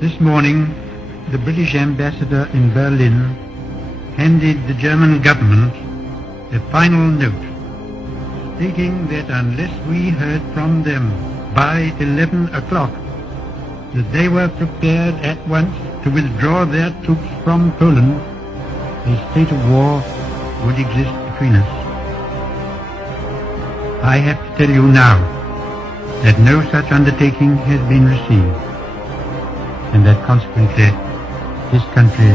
This morning, the British ambassador in Berlin handed the German government a final note stating that unless we heard from them by 11 o'clock, that they were prepared at once to withdraw their troops from Poland, a state of war would exist between us. I have to tell you now that no such undertaking has been received, and that consequently this country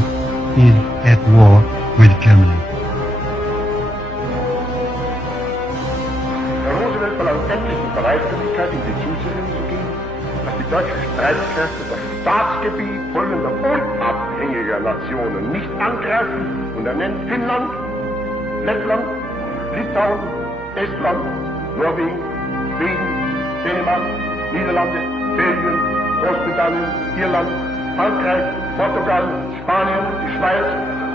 is at war with Germany. Herr Roosevelt verlangt endlich die Bereitwilligkeit, in die Zusicherung zu geben, dass die deutschen Streitkräfte das Staatsgebiet folgender unabhängiger Nationen nicht angreifen, und er nennt Finnland, Lettland, Litauen, Estland, Norwegen, Schweden, Dänemark, Niederlande, Belgien, Großbritannien, Irland, Frankreich, Portugal, Spanien, die Schweiz,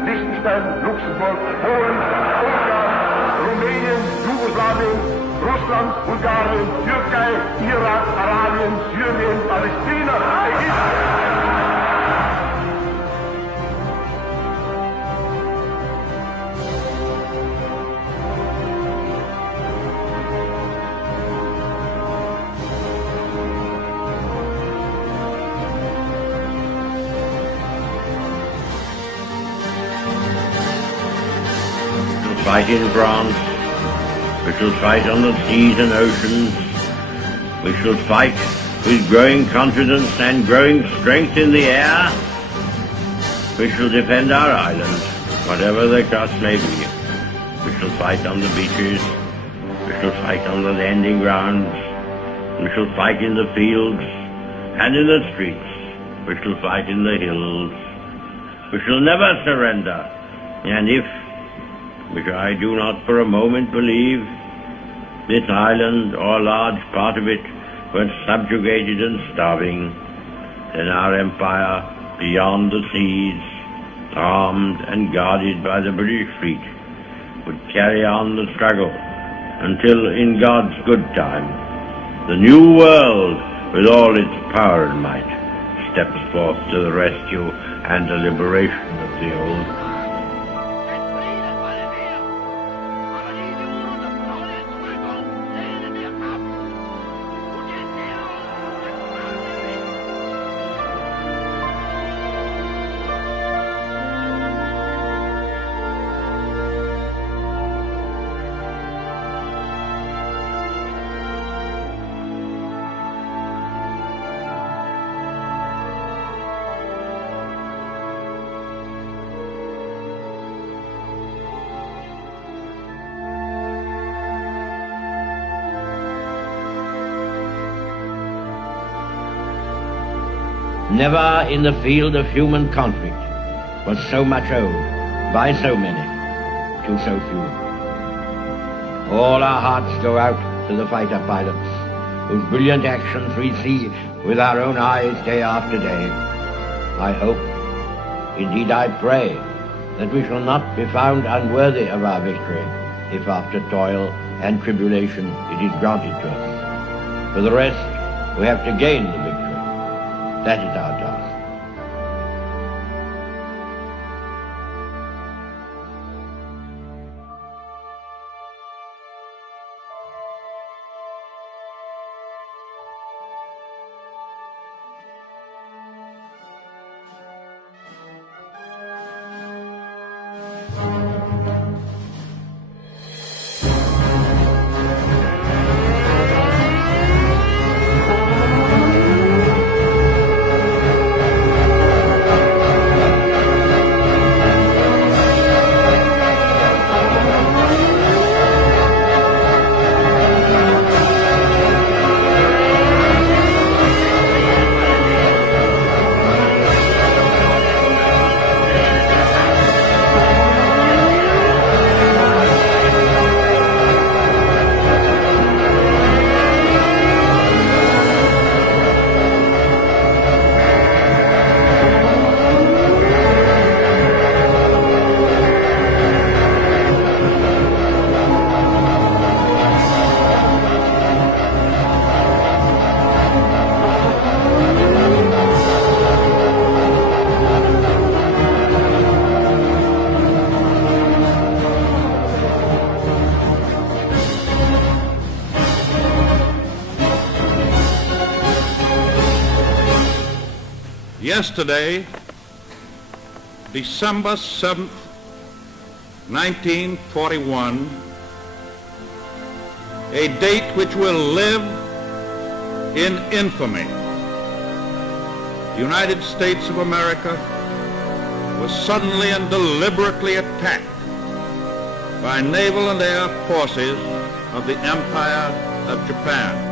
Liechtenstein, Luxemburg, Polen, Ungarn, Rumänien, Jugoslawien, Russland, Bulgarien, Türkei, Irak, Arabien, Syrien, Palästina, Ägypten. Fight in France, we shall fight on the seas and oceans, we shall fight with growing confidence and growing strength in the air, we shall defend our island, whatever the cost may be. We shall fight on the beaches, we shall fight on the landing grounds, we shall fight in the fields and in the streets, we shall fight in the hills, we shall never surrender, and if, which I do not for a moment believe, this island or a large part of it were subjugated and starving, then our empire beyond the seas, armed and guarded by the British fleet, would carry on the struggle until, in God's good time, the new world, with all its power and might, steps forth to the rescue and the liberation of the old. Never in the field of human conflict was so much owed by so many to so few. All our hearts go out to the fighter pilots, whose brilliant actions we see with our own eyes day after day. I hope, indeed I pray, that we shall not be found unworthy of our victory, if after toil and tribulation it is granted to us. For the rest, we have to gain the victory. That is our task. Yesterday, December 7th, 1941, a date which will live in infamy. The United States of America was suddenly and deliberately attacked by naval and air forces of the Empire of Japan.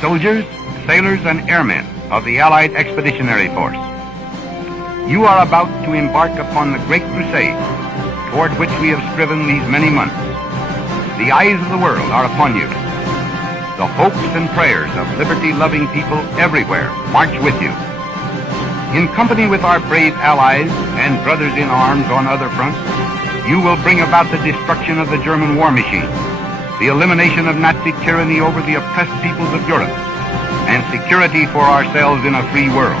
soldiers, sailors, and airmen of the Allied Expeditionary Force. You are about to embark upon the great crusade toward which we have striven these many months. The eyes of the world are upon you. The hopes and prayers of liberty-loving people everywhere march with you. In company with our brave allies and brothers in arms on other fronts, you will bring about the destruction of the German war machine, the elimination of Nazi tyranny over the oppressed peoples of Europe, and security for ourselves in a free world.